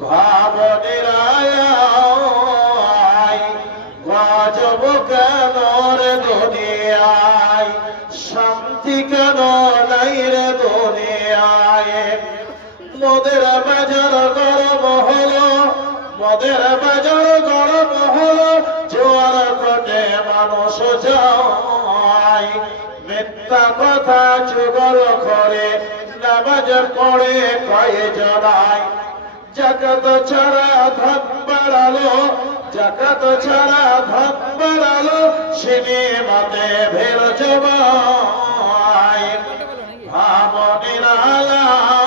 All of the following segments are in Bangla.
ভাবনিরায় গজব কেন রে দুনিয়ায়, শান্তি কেন নাই রে দুনিয়ায়। মদের বাজার গরম হলো, মদের বাজার গরম হলো, জোয়ার ঘটে মানুষ যায়। মিথ্যা কথা চুগল করে নামাজ পড়ে কয়জনায়। জাকাত ছাড়া ধন বাড়ালো, জাকাত ছাড়া ধন বাড়ালো, সিনেমাতে ভিড় জমায়। ভাবনিরালায়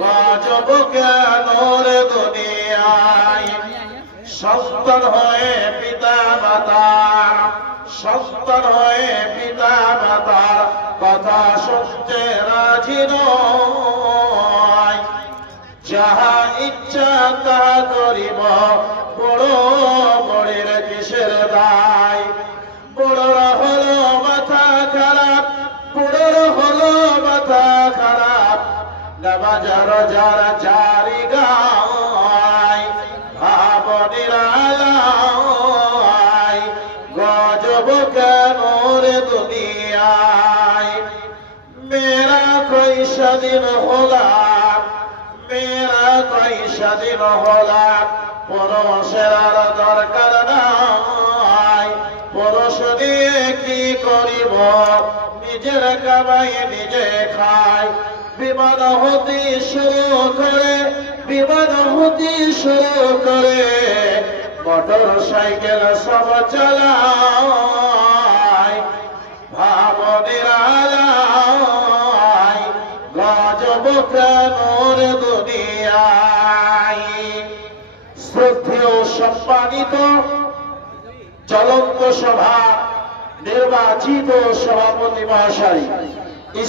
গজব কেন রে দুনিয়ায়। সন্তান হয়ে পিতা মাতার, সন্তান হয়ে পিতা মাতার কথা শুনতে রাজি নয়। যাহা ইচ্ছা তা করিব, বড় বড়ের কিসের দায়। বড়র হলো মাথা খারাপ, বড়র হলো মাথা খারাপ, নামাজ রোজার জারি গায়। ভাবনিরালায় গজব কেন রে দুনিয়ায়। মেরা কয়সা দিন হলাম, মেরা কয়সা দিন হলাম, পরশের আর দরকার নাই। পরশ দিয়ে কি করিব, নিজের কামাই নিজে খায়। বিমান হতে শুরু করে, বিমান হতে শুরু করে, মোটর সাইকেল সব চালায়। ভাবনিরালায় গজব কেন রে দুনিয়ায়। শ্রদ্ধেয় সম্মানিত চলন্ত সভা নির্বাচিত সভাপতি মহাশয়,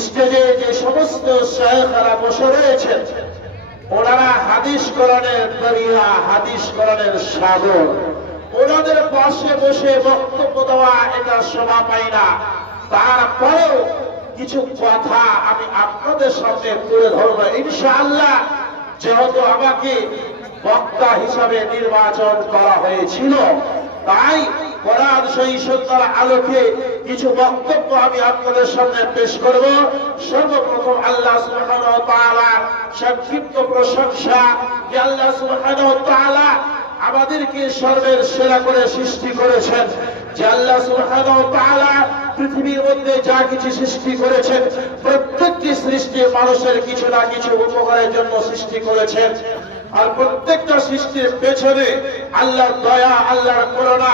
স্টেজে যে সমস্ত শায়েখরা বসে রয়েছেন, ওনারা হাদিস কোরআনের দরিয়া, হাদিস কোরআনের সাগর। ওনাদের পাশে বসে বক্তব্য দেওয়া এটা শোভা পাই না। তারপরেও কিছু কথা আমি আপনাদের সামনে তুলে ধরবো ইনশাআল্লাহ। যেহেতু আমাকে বক্তা হিসাবে নির্বাচন করা হয়েছিল, তাই কোরআন শরীফ সুন্নাহর আলোকে কিছু বক্তব্য আমি আপনাদের সামনে পেশ করব। সর্বপ্রথম আল্লাহ সুবহানাহু ওয়া তাআলা সংক্ষিপ্ত প্রশংসা, যে আল্লাহ সুবহানাহু ওয়া তাআলা আমাদেরকে সর্বের সেরা করে সৃষ্টি করেছেন, যে আল্লাহ সুবহানাহু ওয়া তাআলা পৃথিবীর মধ্যে যা কিছু সৃষ্টি করেছেন, প্রত্যেকটি সৃষ্টি মানুষের কিছু না কিছু উপকারের জন্য সৃষ্টি করেছেন। আর প্রত্যেকটা সৃষ্টির পেছনে আল্লাহর দয়া, আল্লাহর করুণা,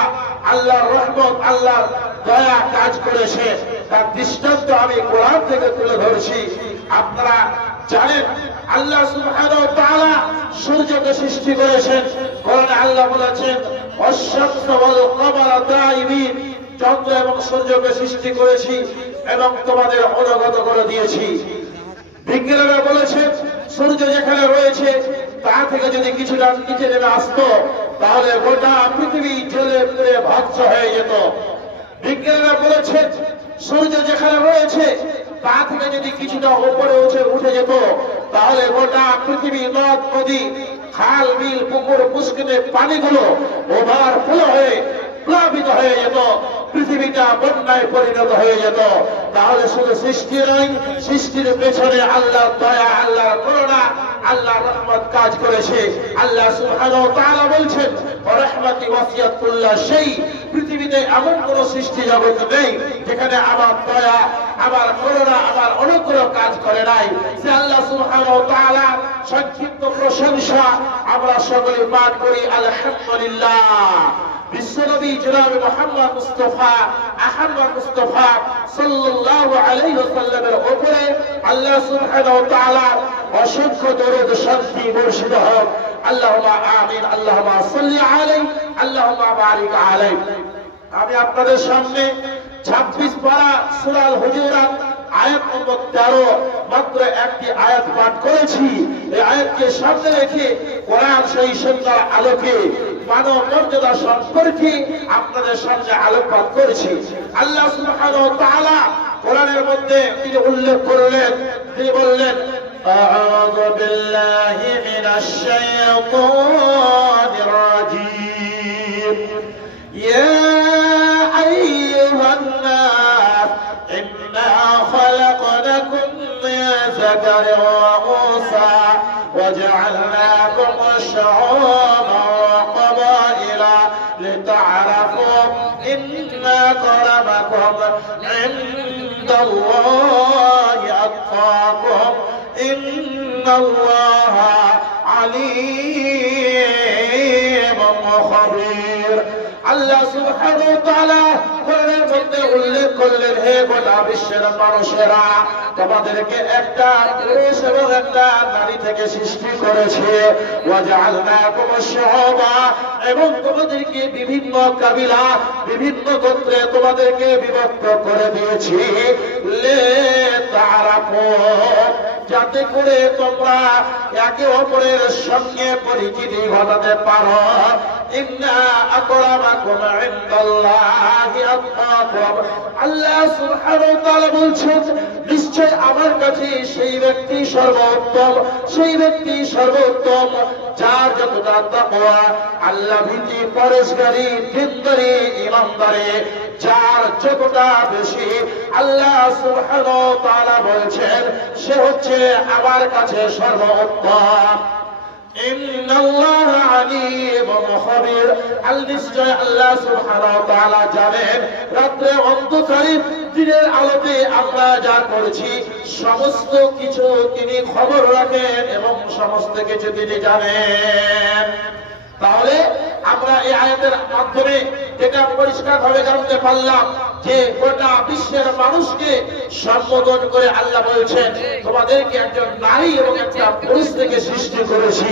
আল্লাহর রহমত, আল্লাহর দয়া কাজ করেছে। তার দৃষ্টান্ত আমি কোরআন থেকে তুলে ধরছি। আপনারা জানেন আল্লাহ সুবহানাহু ওয়া তাআলা সূর্যকে সৃষ্টি করেছেন। কোরআনে আল্লাহ বলেছেন ওয়াশ-শামসা ওয়াল কামারা দাইবিন, চন্দ্র এবং সূর্যকে সৃষ্টি করেছি এবং তোমাদের অনুগত করে দিয়েছি। বিজ্ঞানীরা বলেছেন সূর্য যেখানে রয়েছে তা থেকে যদি কিছুটা নিচে নেমে আসতো, তাহলে গোটা পৃথিবী জ্বলে পুড়ে ভস্ম হয়ে যেত। বিজ্ঞানীরা বলেছেন সূর্য যেখানে রয়েছে তা থেকে যদি কিছুটা উপরে উঠে যেত, তাহলে গোটা পৃথিবী, নদ নদী, খাল বিল, পুকুর পুষ্করিণীর পানিগুলো ওভারফ্লো হয়ে প্লাবিত হয়ে যেত, পৃথিবীটা বন্যায় পরিণত হয়ে যেত। তাহলে শুধু সৃষ্টি নয়, সৃষ্টির পেছনে আল্লাহর দয়া, আল্লাহর করুণা, আল্লাহর রহমত কাজ করেছে। আল্লাহ সুবহানাহু ওয়া তাআলা বলছেন ওয়া রাহমাতি ওয়াসিয়াত কুল্লা শাই, পৃথিবীতে এমন কোন সৃষ্টি জগৎ নেই যেখানে আমার দয়া, আমার করুণা, আমার অনুগ্রহ কাজ করে নাই। সে আল্লাহ সুবহানাহু ওয়া তাআলা সংক্ষিপ্ত প্রশংসা আমরা সকলে পাঠ করি আলহামদুলিল্লাহ। বিশ্বনবী জনাব মুহাম্মদ মুস্তাফা আহমদ মুস্তাফা সাল্লাল্লাহু আলাইহি ওয়াসাল্লামের উপরে আল্লাহ সুবহানাহু ওয়া তাআলা অসংখ্য দরুদ শান্তি বর্ষিত হোক। আল্লাহুম্মা আমিন, আল্লাহুম্মা সাল্লি আলাইহি, আল্লাহুম্মা বারিক আলাইহি। আমি আপনাদের সামনে 26 পারা সূরা আল হুজুরাত আয়াত নম্বর 13 মাত্র একটি আয়াত পাঠ করেছি। এই আয়াতকে সামনে রেখে কোরআন শরীফ সুন্নাহর আলোকে মানব মর্যাদা সম্পর্কে আপনাদের সামনে আলোকপাত করেছি। আল্লাহ সুবহানাহু ওয়া তাআলা কোরআনের মধ্যে তিনি উল্লেখ করলেন, তিনি বললেন أعوذ بالله من الشيطان الرجيم يا أيها الناس إنا خلقناكم من ذكر وأنثى وجعلناكم شعوبا وقبائل لتعارفوا إن أكرمكم عند الله أتقاكم إن الله عليم خبير আল্লাহ সুবহানাহু ওয়া তাআলা কোরআনের মধ্যে উল্লেখ করলেন, হে গোটা বিশ্বের মানুষেরা, তোমাদেরকে একটা পুরুষ এবং একটা নারী থেকে সৃষ্টি করেছে। ওয়া জাআলনাকুম শুউবা, এবং তোমাদেরকে বিভিন্ন কাবিলা, বিভিন্ন গোত্রে তোমাদেরকে বিভক্ত করে দিয়েছি। লে তাআরাফু, যাতে করে তোমরা একে অপরের সঙ্গে পরিচিতি ঘটাতে পারো। ইন্না আকরামাকুম ইনদাল্লাহি আতকাকুম, আল্লাহ সুবহানাহু ওয়া তাআলা বলছেন, নিশ্চয় আমার কাছে সেই ব্যক্তি সর্বোত্তম, সেই ব্যক্তি সর্বোত্তম যার যতটা তাকওয়া, আল্লাহ ভীতি, পরহেজগারি, দিনদারি, ঈমানদারি যার যতটা বেশি, আল্লাহ সুবহানাহু ওয়া তাআলা বলছেন সে হচ্ছে আমার কাছে সর্বোত্তম। ইন্নাল্লাহা আলীমুন খবীর, নিশ্চয় আল্লাহ সুবহানাহু ওয়া তাআলা জানেন, রাত্রে অন্ধকারে দিনের আলোতে আমরা যা করেছি সমস্ত কিছু তিনি খবর রাখেন এবং সমস্ত কিছু তিনি জানেন। তাহলে আমরা এই আয়াতের মাধ্যমে যেটা পরিষ্কারভাবে জানতে পারলাম যে গোটা বিশ্বের মানুষকে সম্বোধন করে আল্লাহ বলছেন, তোমাদেরকে একজন নারী এবং একটা পুরুষ থেকে সৃষ্টি করেছি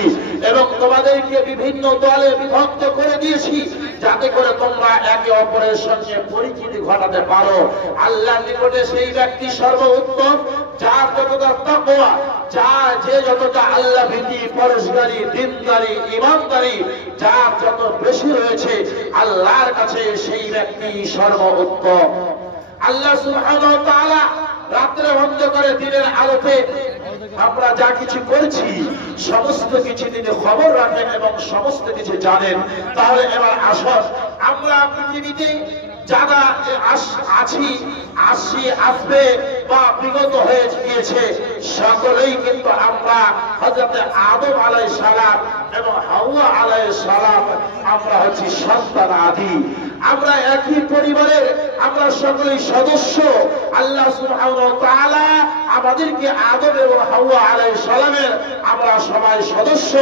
এবং তোমাদেরকে বিভিন্ন দলে বিভক্ত করে দিয়েছি, যাতে করে তোমরা একে অপরের সঙ্গে পরিচিতি ঘটাতে পারো। আল্লাহর নিকটে সেই ব্যক্তি সর্বোত্তম যার যতটা তাকওয়া, যে যতটা আল্লাহ ভীতি, পরহেজগারি, দিনদারি, ঈমানদারি যার যত বেশি রয়েছে, আল্লাহর কাছে সেই ব্যক্তি সর্বোত্তম। আল্লাহ সুবহানাহু ওয়া তাআলা রাত্রে অন্ধকারে দিনের আলোতে আমরা যা কিছু করছি সমস্ত কিছু তিনি খবর রাখেন এবং সমস্ত কিছু জানেন। তাহলে এবার আসুন, আমরা পৃথিবীতে যারা আসবে বা বিগত হয়ে গিয়েছে সকলেই কিন্তু আমরা হযরত আদম আলাইহিস সালাম এবং হাওয়া আলাইহিস সালাম আমরা হচ্ছি সন্তান আদি। আমরা একই পরিবারের, আমরা সকলেই সদস্য। আল্লাহ সুবহানাহু ওয়া তাআলা আমাদেরকে আদম এবং হাওয়া আলাইহিস সালামের আমরা সবাই সদস্য,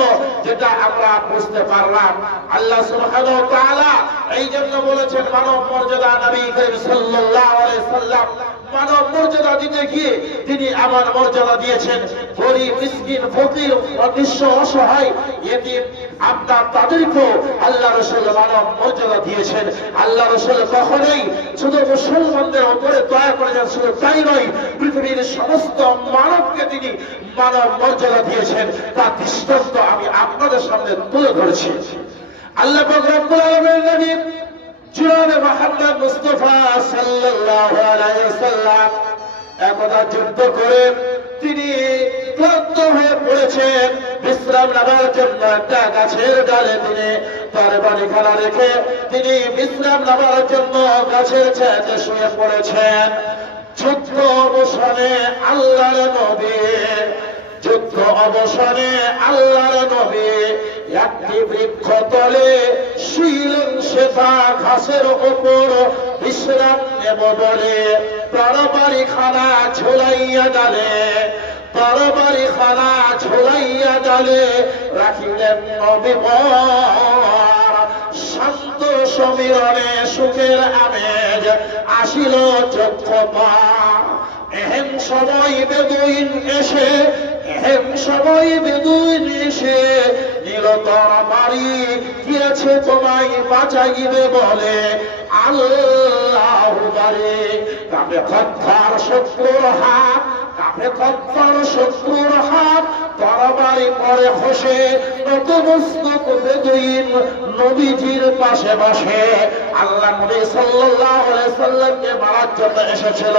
যেটা আমরা বুঝতে পারলাম। আল্লাহ সুবহানাহু ওয়া তাআলা এই জন্য বলেছেন, মানব মর্যাদা নবী করিম সাল্লাল্লাহু আলাইহি সাল্লাম মানব মর্যাদা দিতে গিয়ে তিনি আমার মর্যাদা দিয়েছেন। গরীব, মিসকিন, ফকির, নিঃস্ব, অসহায়, ইতিম, আপনার তাদেরকেও আল্লাহ রাসূল মানব মর্যাদা দিয়েছেন। আল্লাহ রাসূল কখনোই শুধু মুসলমানদের উপরে দয়া করেছেন, শুধু তাই নয়, পৃথিবীর সমস্ত মানবকে তিনি মানব মর্যাদা দিয়েছেন। তার দৃষ্টান্ত আমি আপনাদের সামনে তুলে ধরেছি। আল্লাহ পাক রব্বুল আলামিনের নবী জনাবে মুহাম্মদ মুস্তাফা সাল্লাল্লাহু আলাইহি ওয়াসাল্লাম একদা যুদ্ধ করে তিনি ক্লান্ত হয়ে পড়েছেন, বিশ্রাম নেবার জন্য একটা গাছের ডালে তিনি তার বাড়িখানা রেখে তিনি বিশ্রাম নেবার জন্য গাছের ছায়াতে শুয়ে পড়েছেন। যুদ্ধ অবসানে আল্লাহর নবী, যুদ্ধ অবসানে আল্লাহর নবী একটি বৃক্ষ তলে শুইলেন, সেটা ঘাসের ওপর বিশ্রাম নেব বলে তরবারি খানা ঝোলাইয়া ডালে, তরবারি খানা ঝোলাইয়া ডালে রাখিলেন নবী মোর। শান্ত সমীরণে সুখের আমেজ আসিল চক্ষপা। এহেন সময় বেদুইন এসে, এহেন সময় বেদুইন এসে নীল তরবারি গিয়েছে তোমায় বাঁচাইবে বলে আল্লাহু বারে। কাঁপে খদ্দার শত্রুর হাত, কাফে তৎপর শত্রুর হাত তরবারি পরে খসে নতমস্তক বেদুইন নবীজির পাশে বসে আল্লাহ নবী সাল্লাল্লাহু আলাইহি সাল্লামকে মারার জন্য এসেছিল।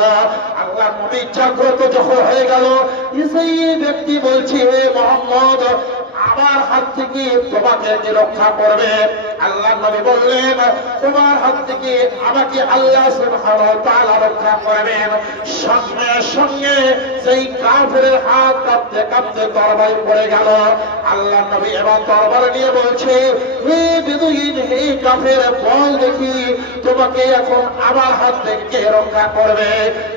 আল্লাহ নবী জাগ্রত যখন হয়ে গেল, সেই ব্যক্তি বলছে, হে মুহাম্মদ, আমার হাত থেকে তোমাকে কে রক্ষা করবে? আল্লাহ নবী বললেন, তোমার হাত থেকে আমাকে আল্লাহ সুবহানাহু ওয়া তাআলা রক্ষা করবেন। সঙ্গে সঙ্গে সেই কাফেরের হাত কাঁপতে কাঁপতে তরবারি পড়ে গেল। আল্লাহ নবী এবার তরবারি নিয়ে বলছে, হে বেদুইন, হে কাফের, বল দেখি তোমাকে এখন আমার হাত থেকে কে রক্ষা করবে?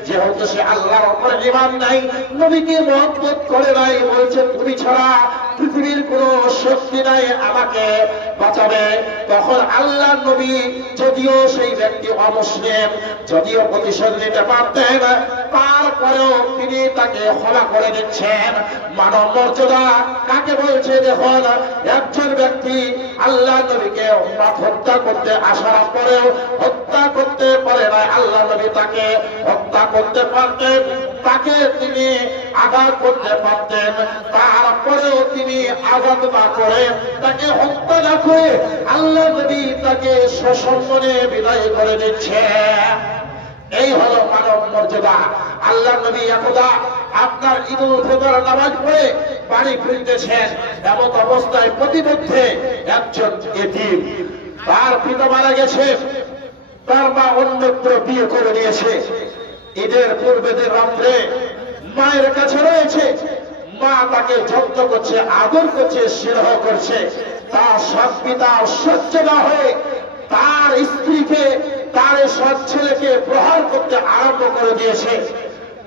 যেহেতু সে আল্লাহর উপরে ঈমান নাই, নবীকে মহব্বত করে নাই, বলছে তুমি ছাড়া পৃথিবীর কোন শক্তি নাই আমাকে বাঁচাবে। তখন আল্লাহ নবী, যদিও সেই ব্যক্তি অমুসলিম, যদিও প্রতিশোধ নিতে পারতেন, তারপরেও তিনি তাকে ক্ষমা করে দিচ্ছেন। মানব মর্যাদা কাকে বলছে? দেখুন, একজন ব্যক্তি আল্লাহ নবীকে হত্যা করতে আসার পরেও হত্যা করতে পারে না, আল্লাহ নবী তাকে হত্যা করতে পারতেন, তাকে তিনি আঘাত করতে পারতেন, তারপরেও তিনি আঘাত না করে, তাকে হত্যা না করে আল্লাহ নবী তাকে সসম্মানে বিদায় করে দিচ্ছে। এই হলো মানব মর্যাদা। আল্লাহ নবী একদা আপনার ঈদুল ফিতর নামাজ পড়ে বাড়ি ফিরতেছেন, এমন অবস্থায় প্রতিমধ্যে একজন এতিম, তার পিতা মারা গেছে, তার মা অন্যত্র বিয়ে করে নিয়েছে। ঈদের পূর্বেদের রাত্রে মায়ের কাছে রয়েছে, মা তাকে যত্ন করছে, আদর করছে, স্নেহ করছে। তার সৎ পিতা সহ্য না হয়ে তার স্ত্রীকে, তার সৎ ছেলেকে প্রহার করতে আরম্ভ করে দিয়েছে।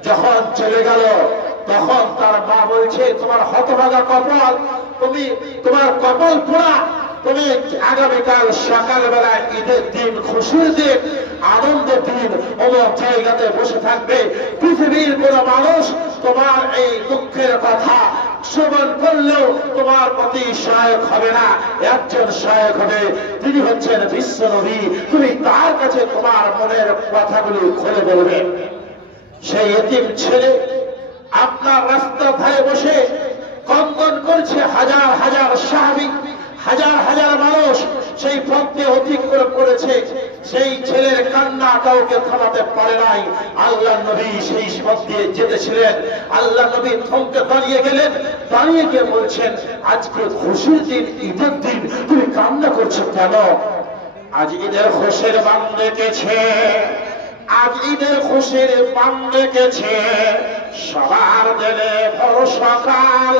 যখন চলে গেল, তখন তার মা বলছে, তোমার হতভাগা কপাল, তুমি তোমার কপাল পোড়া, তুমি আগামীকাল সকালবেলায় ঈদের দিন, খুশির দিন, আনন্দের দিন অমুক জায়গাতে বসে থাকবে। পৃথিবীর কোন মানুষ তোমার এই দুঃখের কথা শ্রবণ করলেও তোমার প্রতি সহায়ক হবে না, একজন সহায়ক হবে, তিনি হচ্ছেন বিশ্ব নবী। তুমি তার কাছে তোমার মনের কথাগুলি খুলে বলবে। সেই এতিম ছেলে আপনার রাস্তার ধারে বসে কন্দন করছে। হাজার হাজার সাহাবী, হাজার হাজার মানুষ সেই পথে অতিক্রম করেছে, সেই ছেলের কান্না কাউকে থামাতে পারে নাই। আল্লাহ নবী সেই পথ দিয়ে যেতেছিলেন, আল্লাহ নবী থমকে দাঁড়িয়ে গেলেন, দাঁড়িয়ে গিয়ে বলছেন, আজকে খুশির দিন, ঈদের দিন, তুমি কান্না করছো কেন? আজ ঈদের খুশির বান ডেকেছে, আজ ঈদের খুশির বান ডেকেছে। সবার দিলে বড় সকাল,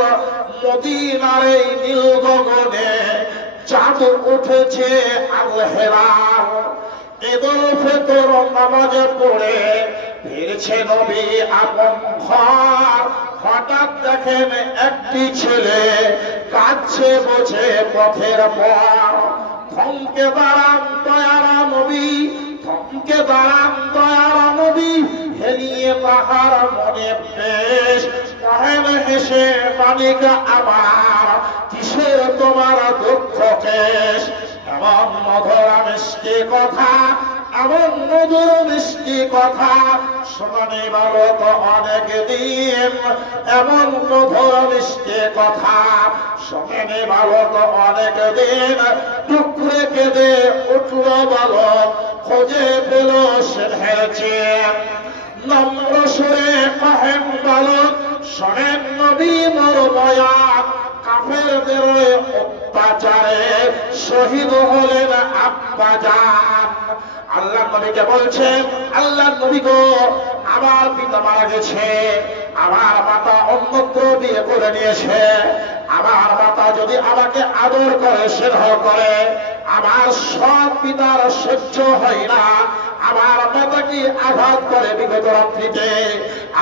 মদিনার এই নীল গগনে চাঁদ উঠেছে আল-হেলাল। ঈদুল ফিতর নামাজে পড়ে ফিরছে নবী আপন ঘর। হঠাৎ দেখেন একটি ছেলে কাঁদছে বসে পথের পর। থমকে দাঁড়ান দয়ারা নবী, থমকে দাঁড়ান দয়ারা নবী, হেলিয়ে তাহার মনে বেশ কহেন হেসে, মানিকা আমার, কিসের তোমার দুঃখ কেশ? এমন মধুর মিষ্টি কথা, এমন মধুর মিষ্টি কথা শোনানি ভালো তো অনেক দিন। এমন মধুর মিষ্টি কথা শোনানি ভালো তো অনেক দিন। টুকরে কেঁদে উঠল ভালো, খোঁজে পেল সে হেরেছে। নম্র সুরে কহেন বালক, শোনেন নবী মোর বয়ান। কাফেরদের অত্যাচারে শহীদ হলেন আব্বা জান। আল্লাহ নবীকে বলছেন, আল্লাহ নবী গো, আমার পিতা মারা গেছে, আমার মাতা অন্যত্র বিয়ে করে নিয়েছে। আমার মাতা যদি আমাকে আদর করে, স্নেহ করে, আমার সৎ পিতার সহ্য হয় না। আমার মাতাকে আঘাত করে বিগত রাত্রিতে।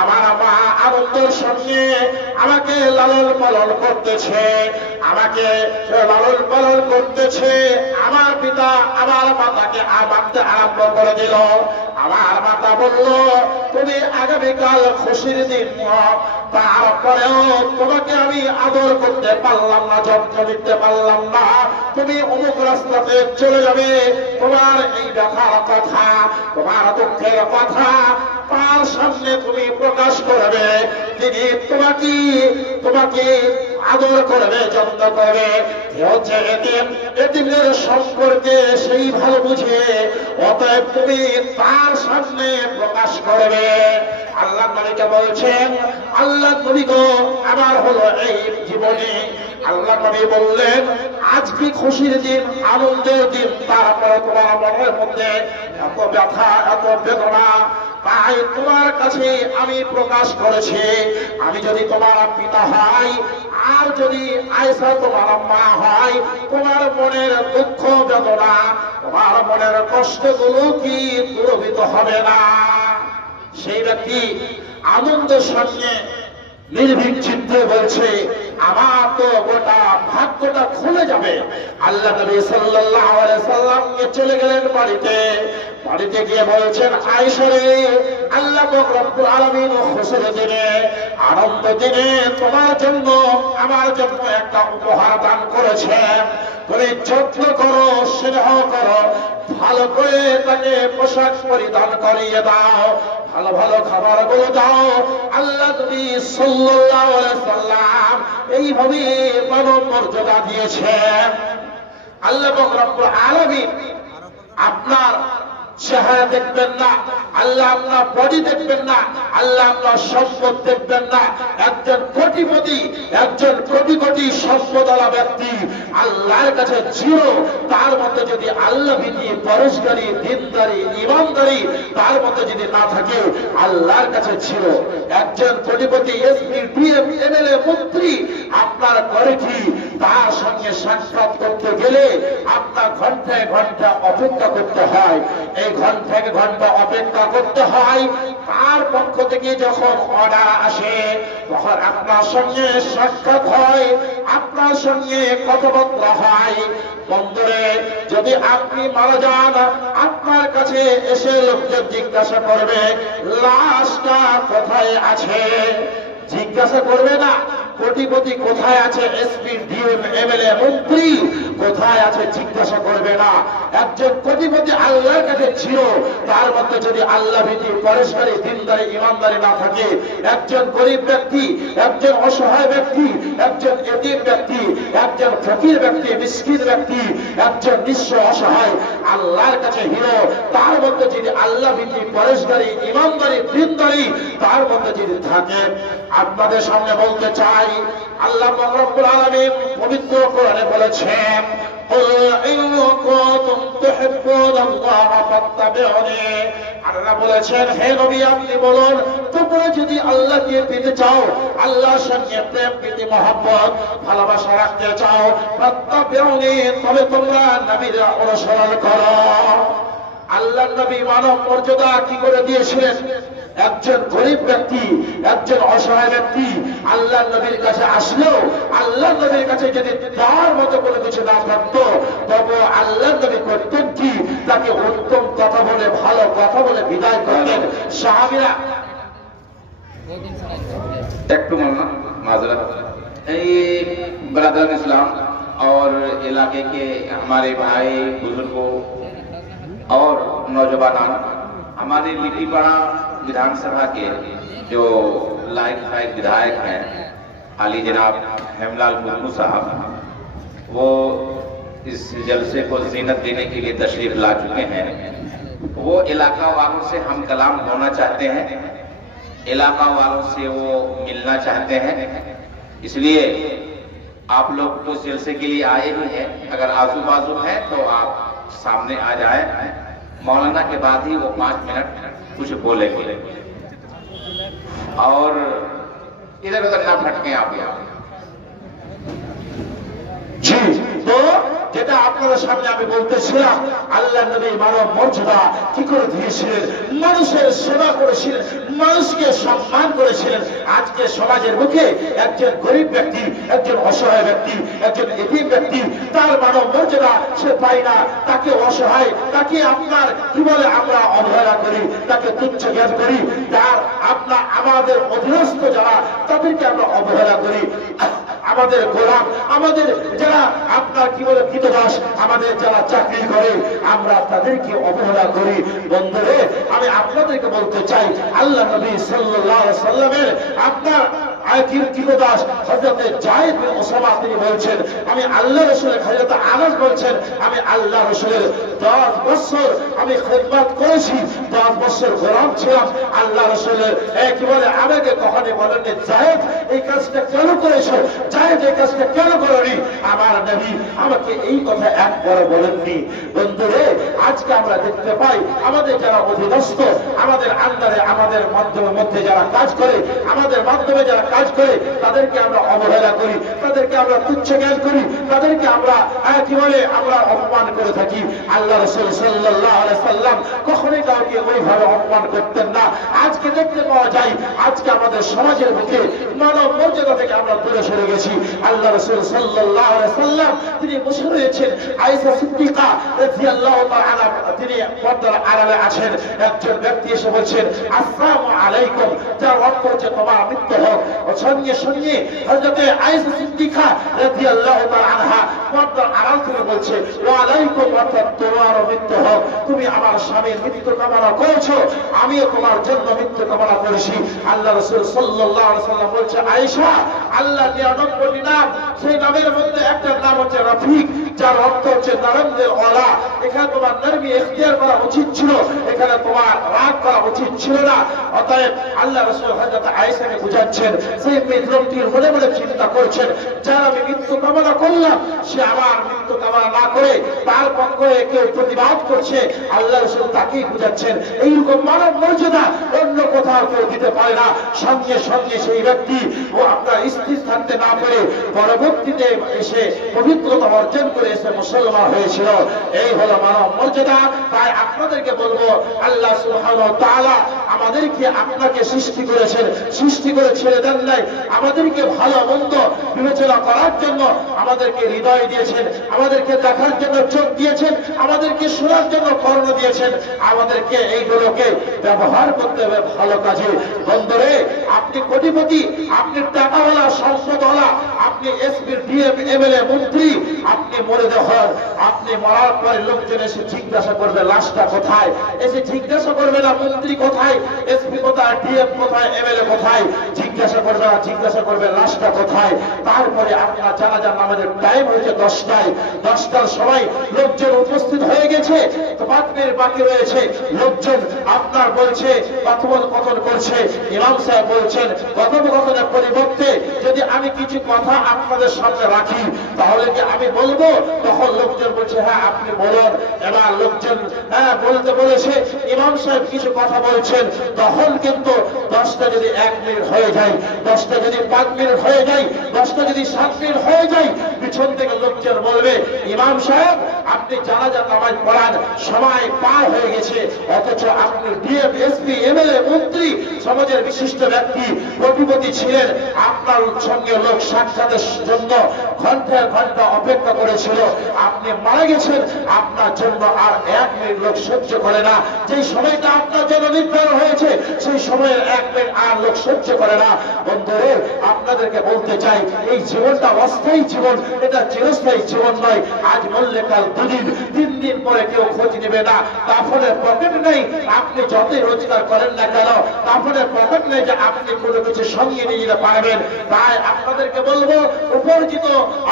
আমার মা আনন্দের সঙ্গে আমাকে লালন পালন করতেছে, আমাকে লালন পালন করতেছে। আমার পিতা আমার মাতাকে মারতে আরম্ভ করে দিল। আমার মাতা বলল, তুমি আগামীকাল খুশির দিন, তারপরেও তোমাকে আমি আদর করতে পারলাম না, যত্ন নিতে পারলাম না। তুমি অমুক রাস্তাতে চলে যাবে, তোমার এই ব্যথার কথা, তোমার দুঃখের কথা তার সামনে তুমি প্রকাশ করবে, তিনি তোমাকে আদর করবে, যত্ন করবে। হচ্ছে এতিমের সম্পর্কে সেই ভালো বুঝে, অতএব তুমি তার সামনে প্রকাশ করবে। আল্লাহ নবীকে বলছেন, আল্লাহ নবী গো, আমার হলো এই জীবনে। আল্লাহ নবী বললেন, আজ কি খুশির দিন, আনন্দের দিন, তারপরে তোমার মনের মধ্যে এত ব্যথা, এত বেদনা, তাই তোমার কাছে আমি প্রকাশ করেছি। আমি যদি তোমার পিতা হই, আর যদি আয়েশা তোমার মা হয়, তোমার মনের দুঃখ বেদনা, তোমার মনের কষ্টগুলো কি দূরীভূত হবে না? সেই ব্যক্তি আনন্দের সঙ্গে নির্ভীক চিত্তে বলছে, আমার তো গোটা ভাগ্যটা খুলে যাবে। আল্লাহ নবী সাল্লাল্লাহু আলাইহি সাল্লাম চলে গেলেন বাড়িতে গিয়ে বলছেন, আয়েশা রে, আল্লাহ রব্বুল আলামিন খুশির দিনে, আনন্দ দিনে তোমার জন্য, আমার জন্য একটা উপহার দান করেছেন। তুমি যত্ন করো, স্নেহ করো, ভালো করে তাকে পোশাক পরিধান করিয়ে দাও, ভালো ভালো খাবার গুলো দাও। আল্লাহ নবী সাল্লাল্লাহু আলাইহি সাল্লাম এইভাবে মানব মর্যাদা দিয়েছেন। আল্লাহ রব্বুল আলামিন আপনার চেহারা দেখবেন না, আল্লাহ আপনার বডি দেখবেন না, আল্লাহ আপনার সম্পদ দেখবেন না। একজন কোটিপতি, একজন কোটি কোটি সম্পদওয়ালা ব্যক্তি আল্লাহর কাছে ছিল, তার মধ্যে যদি আল্লাহ ভীতি, পরহেজগারি, দিনদারি, ঈমানদারি তার মধ্যে যদি না থাকে, আল্লাহর কাছে ছিল। একজন কোটিপতি, এসপি, ডিএম, এমএলএ, মন্ত্রী আপনার করে কি, তার সঙ্গে সাক্ষাৎ করতে গেলে আপনার ঘন্টায় ঘন্টা অপেক্ষা করতে হয়। এই ঘন্টায় ঘন্টা অপেক্ষা করতে হয়। তার পক্ষ থেকে যখন অর্ডার আসে, তখন আপনার সঙ্গে সাক্ষাৎ হয়, আপনার সঙ্গে কথাবার্তা হয়। বন্ধুরে, যদি আপনি মারা যান, আপনার কাছে এসে লোকজন জিজ্ঞাসা করবে, লাশটা কোথায় আছে? জিজ্ঞাসা করবে না কোটিপতি কোথায় আছে, এসপি, ডিএম, এমএলএ, মন্ত্রী কোথায় আছে, জিজ্ঞাসা করবে না। একজন কোটিপতি আল্লাহর কাছে ছিল, তার মধ্যে যদি আল্লাহ ভীতি, পরহেজগারি, দিনদারি, ঈমানদারি না থাকে, একজন গরিব ব্যক্তি, একজন অসহায় ব্যক্তি, একজন এতিম ব্যক্তি, একজন ফকির ব্যক্তি, মিসকিন ব্যক্তি, একজন নিঃস্ব অসহায় আল্লাহর কাছে হিরো, তার মধ্যে যদি আল্লাহ ভীতি, পরহেজগারি, ঈমানদারি, দিনদারি তার মধ্যে যদি থাকে, আপনাদের সামনে বলতে চাই, আল্লাহ রব্বুল আলামিন পবিত্র কোরআনে বলেছেন, আল্লাহ বলেছেন, হে নবী আপনি বলুন, তোমরা যদি আল্লাহকে পেতে চাও, আল্লাহর সঙ্গে প্রেম, প্রীতি, মহব্বত, ভালোবাসা রাখতে চাও, ফাত্তাবিউনি, তবে তোমরা নবীর অনুসরণ করো। আল্লাহ নবী মানব মর্যাদা কি করে দিয়েছিলেন? একজন গরিব ব্যক্তি, একজন অসহায় ব্যক্তি আল্লাহ নবীর কাছে আসলেও, আল্লাহ নবীর কাছে যদি তার মতো কোনো কিছু না থাকতো, তবে আল্লাহ নবী করতেন কি? তাকে উত্তম কথা বলে, ভালো কথা বলে বিদায় করতেন। সাহাবীরা একটু माजरत ब्रदर इस्लाम और इलाके के हमारे भाई बुजुर्गों और नौजवान, हमारे लिट्टीपाड़ा विधानसभा के जो लायक विधायक हैं आली जनाब हेमलाल मुर्मू साहब, वो इस जलसे को जीनत देने के लिए तशरीफ ला चुके हैं। वो इलाका वालों से हम कलाम होना चाहते हैं, इलाका वालों से वो मिलना चाहते हैं, इसलिए आप लोग तो जलसे के लिए आए ही हैं। अगर आजू बाजू है तो आप सामने आ जाए। मौलाना के बाद ही वो 5 मिनट कुछ बोलेंगे और इधर उधर ना भटके आप। जी, तो যেটা আপনাদের সামনে আমি বলতেছিলাম, আল্লাহ নবী মানব মর্যাদা কি করে দিয়েছিলেন, মানুষের সেবা করেছিলেন, মানুষকে সম্মান করেছিলেন। আজকে সমাজের মুখে একজন গরিব ব্যক্তি, একজন অসহায় ব্যক্তি, একজন এতিম ব্যক্তি তার মানব মর্যাদা সে পায় না, তাকে অসহায়, তাকে আপনার কি বলে আমরা অবহেলা করি, তাকে তুচ্ছ জ্ঞান করি, যার আমাদের অধীনস্থ যারা তাদেরকে আমরা অবহেলা করি। আমাদের গোলাম, আমাদের যারা আপনার কি বলে কৃতদাস, আমাদের যারা চাকরি করে, আমরা তাদেরকে অবহেলা করি। বন্ধুরে, আমি আপনাদেরকে বলতে চাই, আল্লাহ নবী সাল্লাল্লাহু আলাইহি সাল্লামের আপনার কৃতদাস হযরত যায়েদ বিন ওসামা তিনি বলছেন, আমি আল্লাহ রাসূলের, হযরত আনাস বলছেন, আমি আল্লাহ রাসূলের 10 বছর আমি খিদমত করেছি, 10 বছর গোলাম ছিলাম আল্লাহ রাসূলের। কি বলে, আমাকে কখনো বলেননি যায়েদ এই কাজটা কেন করেছো, যায়েদ এই কাজটা কেন করনি। আমার নবী আমাকে এই কথা একবার বলেননি। বন্ধুরে, আজকে আমরা দেখতে পাই আমাদের যারা অধীনস্থ, আমাদের আন্ডারে, আমাদের মধ্যে যারা কাজ করে, আমাদের মাধ্যমে যারা কাজ করে, তাদেরকে আমরা অবহেলা করি, তাদেরকে আমরা তুচ্ছ জ্ঞান করি, তাদেরকে আমরা কি বলে আমরা অপমান করে থাকি। আল্লাহ রাসূল সাল্লাল্লাহু আলাইহি সাল্লাম কখনোই কাউকে ওইভাবে অপমান করতেন না। আজকে দেখতে পাওয়া যায়, আজকে আমাদের সমাজের বুকে মানব মর্যাদা থেকে আমরা দূরে সরে গেছি। আল্লাহ রাসূল সাল্লাল্লাহু আলাইহি সাল্লাম তিনি বসে রয়েছেন, আয়েশা সিদ্দিকা রাদিয়াল্লাহু তাআলা আনহা তিনি পর্দার আড়ালে আছেন। একজন ব্যক্তি এসে বলছেন, আসসালামু আলাইকুম, যার অর্থ হচ্ছে তোমার মৃত্যু হোক। সঙ্গে সঙ্গে হযরত আয়েশা সিদ্দিকা রাদিয়াল্লাহু তাআলা আনহা পর্দার আড়াল থেকে বলছে, ওয়া আলাইকুম, অর্থাৎ তোমার মৃত্যু হোক। তুমি আমার স্বামীর মৃত্যু কামনা করেছো, আমিও তোমার জন্য মৃত্যু কামনা করেছি। আল্লাহ রাসূল সাল্লাল্লাহু আলাইহি সাল্লাম বলছে, আয়েশা, আল্লাহ 99টি নাম, সেই নামের মধ্যে একটা নাম হচ্ছে রফিক, যার অর্থ হচ্ছে নরমের ওয়ালা। এখানে তোমার নরমি ইখতিয়ার করা উচিত ছিল, এখানে তোমার রাগ করা উচিত ছিল না। অতএব আল্লাহ রাসূল হযরত আয়েশাকে বুঝাচ্ছেন, সেই লোকটির মনে মনে চিন্তা করছেন, যার আমি মৃত্যু কামনা করলাম, সে আমার মৃত্যু কামনা না করে তার পক্ষে কেউ প্রতিবাদ করছে। আল্লাহ রাসূল তাকেই বুঝাচ্ছেন, এইরকম মানব মর্যাদা অন্য কোথাও কেউ দিতে পারে না। সঙ্গে সঙ্গে সেই ব্যক্তি ও আপনার স্থির থাকতে না পেরে পরবর্তীতে এসে পবিত্রতা অর্জন করে এসে মুসলমান হয়েছিল। এই হলো মানব মর্যাদা। তাই আপনাদেরকে বলবো, আল্লাহ সুবহানাহু ওয়া তাআলা আমাদেরকে আপনাকে সৃষ্টি করেছেন, সৃষ্টি করে ছেড়ে দেন নাই। আমাদেরকে ভালো মন্দ বিবেচনা করার জন্য আমাদেরকে হৃদয় দিয়েছেন, আমাদেরকে দেখার জন্য চোখ দিয়েছেন, আমাদেরকে শোনার জন্য কর্ণ দিয়েছেন। আমাদেরকে এইগুলোকে ব্যবহার করতে হবে ভালো কাজে। বন্ধুরে, আপনি কোটিপতি, আপনি টাকাওয়ালা, সম্পদওয়ালা, আপনি এসপি, ডিএম, এমএলএ, মন্ত্রী, আপনি মরে যাওয়ার, আপনি মরার পরে লোকজন এসে জিজ্ঞাসা করবে লাশটা কোথায়, এসে জিজ্ঞাসা করবে না মন্ত্রী কোথায়, এসপি কোথায়, ডিএম কোথায়, এমএলএ কোথায়, জিজ্ঞাসা করবে না, জিজ্ঞাসা করবে লাশটা কোথায়। তারপরে আপনার জানাজার নামাজের টাইম হয়েছে 10টায়, 10টার সময় লোকজন উপস্থিত হয়ে গেছে, তো বাকি রয়েছে লোকজন আপনার বলছে কথোপকথন করছে। ইমাম সাহেব বলছেন, কথোপকথনের পরিবর্তে যদি আমি কিছু কথা আপনাদের সামনে রাখি তাহলে কি আমি বলবো? তখন লোকজন বলছে, হ্যাঁ আপনি বলুন। এবার লোকজন বলতে বলেছে, ইমাম সাহেব কিছু কথা বলছেন। তখন কিন্তু 10টা যদি 1 মিনিট হয়ে যায়, 10টা যদি 5 মিনিট হয়ে যায়, 10টা যদি 7 মিনিট হয়ে যায়, পিছন থেকে লোকজন বলবে, ইমাম সাহেব আপনি জানাজার নামাজ পড়ান, সময় পার হয়ে গেছে। অথচ আপনি ডিএম, এসপি, এমএলএ, মন্ত্রী, সমাজের বিশিষ্ট ব্যক্তি, কোটিপতি ছিলেন, আপনার সঙ্গে লোক সাক্ষাতের জন্য ঘন্টা ঘন্টা অপেক্ষা করেছিল। আপনি মারা গেছেন, আপনার জন্য আর 1 মিনিট লোক সহ্য করে না। যেই সময়টা আপনার জন্য নির্ধারণ হয়েছে, সেই সময়ের 1 মিনিট আর লোক সহ্য করে না। বন্ধুরে, আপনাদেরকে বলতে চাই, এই জীবনটা অস্থায়ী জীবন, এটা চিরস্থায়ী জীবন নয়। আজ মরলে কাল 2 দিন, 3 দিন পরে কেউ খোঁজ নেবে না। কাফনের পকেট নেই, আপনি যতই রোজগার করেন না কেন, কাফনের পকেট নেই যে আপনি কোনো কিছু সঙ্গে নিয়ে যেতে পারবেন। তাই আপনাদেরকে বলবো, উপার্জিত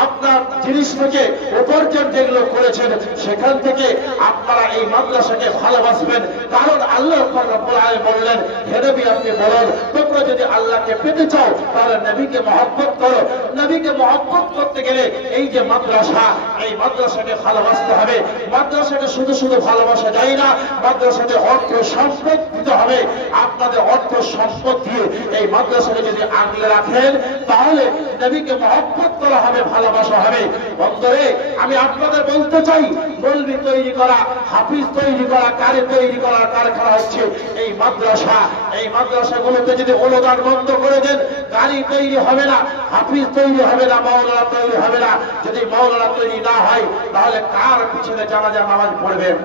আপনার জিনিস থেকে উপার্জন যেগুলো করেছেন, সেখান থেকে আপনারা এই মাদ্রাসাকে ভালোবাসবেন। কারণ আল্লাহ রাব্বুল আলামিন বললেন, হে নবী আপনি বলুন, তোমরা যদি আল্লাহকে পেতে চাও তাহলে নবীকে মহব্বত করো। নবীকে মহব্বত করতে গেলে এই যে মাদ্রাসা, এই মাদ্রাসাকে ভালোবাসতে হবে। মাদ্রাসাকে শুধু শুধু ভালোবাসা যায় না, মাদ্রাসাতে অর্থ সম্পদ দিতে হবে। আপনাদের অর্থ সম্পদ দিয়ে এই মাদ্রাসাকে যদি আগলে রাখেন তাহলে নবীকে মহব্বত করা হবে, ভালোবাসা হবে। বন্ধুরে, আমি আপনাদের বলতে চাই, মৌলবি তৈরি করা, হাফিজ তৈরি করা, কারি তৈরি করার কারখানা হচ্ছে এই মাদ্রাসা। এই মাদ্রাসাগুলোতে যদি অনুদান বন্ধ করে দেন, কারি তৈরি হবে না, হাফিজ তৈরি হবে না, মাওলানা তৈরি হবে না। যদি মাওলানা তৈরি না হয় তাহলে কার পিছনে জানাজা নামাজ পড়বেন,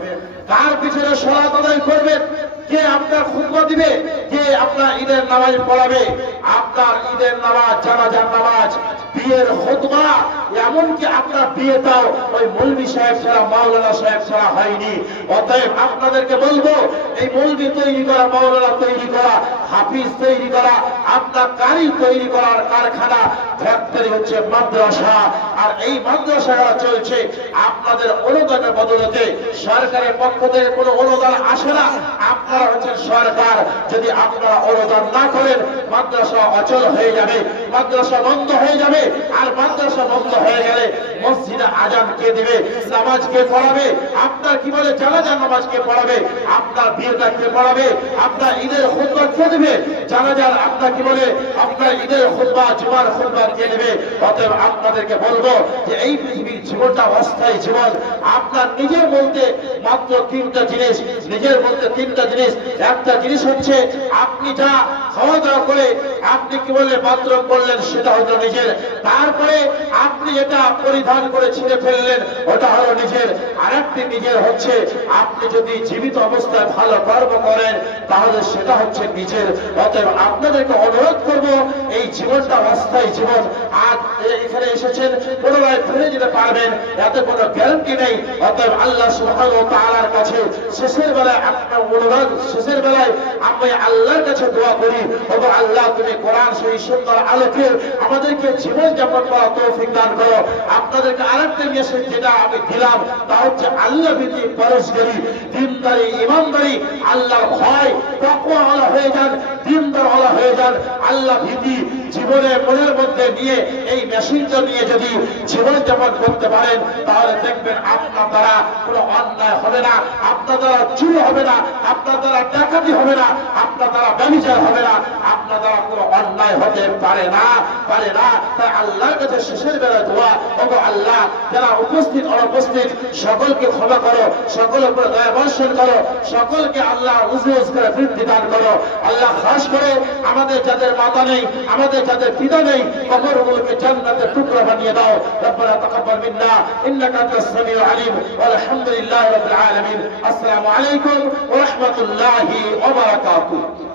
কার পিছনে সালাত আদায় করবেন, কে আপনার খুতবা দিবে, কে আপনার ঈদের নামাজ পড়াবে? আপনার ঈদের নামাজ, জানাজার নামাজ বিয়ের খুতবা, এমনকি আপনার বিয়েটাও ওই মৌলভী সাহেব ছাড়া, মাওলানা সাহেব ছাড়া হয়নি। অতএব আপনাদেরকে বলবো, এই মৌলভী তৈরি করা, মাওলানা তৈরি করা, হাফিজ তৈরি করা, আপনার কারি তৈরি করার কারখানা, ফ্যাক্টরি হচ্ছে মাদ্রাসা। আর এই মাদ্রাসাগুলো চলছে আপনাদের অনুদানের বদলতে। সরকারের পক্ষ থেকে কোনো অনুদান আসে না, আপনারা হচ্ছেন সরকার। যদি আপনারা অনুদান না করেন, মাদ্রাসা অচল হয়ে যাবে, মাদ্রাসা বন্ধ হয়ে যাবে। আর মাদ্রাসা বন্ধ হয়ে গেলে মসজিদে আজান কে দিবে, নামাজ কে পড়াবে, আপনার কি বলে জানাজার নামাজ কে পড়াবে, আপনার বিয়েটা কে পড়াবে, আপনার ঈদের খুতবা কে দেবে, জানাজার আপনার কি বলে আপনার ঈদের খুতবা, জুমার খুতবা কে দেবে। অতএব আপনাদেরকে বলবো যে এই পৃথিবীর জীবনটা অস্থায়ী জীবন। আপনার নিজের বলতে মাত্র তিনটা জিনিস, নিজের বলতে তিনটা জিনিস। একটা জিনিস হচ্ছে আপনি যা খাওয়া দাওয়া করে আপনি কি বলে বাথরুম করলেন, সেটা হলো নিজের। তারপরে আপনি যেটা পরিধান করে ছিঁড়ে ফেললেন, ওটা হলো নিজের। আরেকটি নিজের হচ্ছে আপনি যদি জীবিত অবস্থায় ভালো কর্ম করেন, তাহলে সেটা হচ্ছে নিজের। অতএব আপনাদেরকে অনুরোধ করব, এই জীবনটা অস্থায়ী জীবন। আজ এখানে এসেছেন, পুনরায় ফিরে যেতে পারবেন এতে কোনো গ্যারান্টি নেই। অতএব আল্লাহ সুবহানাহু ওয়া তাআলার কাছে শেষের বেলায় আপনার অনুরোধ, শেষের বেলায় আমি আল্লাহর কাছে দোয়া করি, ওগো আল্লাহ, তুমি কোরআন সেই সুন্দর আলোকে আমাদেরকে জীবন যাপন করার তৌফিক দান করো। আপনাদেরকে আরেকটা মেসেজ যেটা আমি দিলাম, তা হচ্ছে আল্লাহ ভীতি পরশগরি, দিনদারি, ইমানদারি, আল্লাহর ভয়, তাকওয়াওয়ালা হয়ে যান, দিনদারওয়ালা হয়ে যান। আল্লাহ ভীতি জীবনে মনের মধ্যে নিয়ে এই মেশিনটা নিয়ে যদি জীবন যাপন করতে পারেন, তাহলে দেখবেন আপনার দ্বারা কোনো অন্যায় হবে না, আপনার দ্বারা চুরি হবে না, আপনার দ্বারা ডাকাতি হবে না, আপনার দ্বারা ব্যভিচার হবে না, আপনার দ্বারা কোনো অন্যায় হতে পারে না। তাই আল্লাহর কাছে শেষের বেলায় দোয়া, ওগো আল্লাহ, যারা উপস্থিত অনুপস্থিত সকলকে ক্ষমা করো, সকলের উপরে দয়া বর্ষণ করো, সকলকে আল্লাহ উজুজ করে বৃদ্ধি দান করো। আল্লাহ খাস করে আমাদের যাদের মাতা নেই, আমাদের যাদের পিতা নেই, কবরগুলোকে জান্নাতের টুকরা বানিয়ে দাও। রব্বানা তাকাব্বাল মিন্না ইন্নাকা আনতাস সামিউল আলিম ওয়া আলহামদুলিল্লাহি রাব্বিল আলামিন। আসসালামু আলাইকুম ওয়া রাহমাতুল্লাহি ওয়া বারাকাতুহু।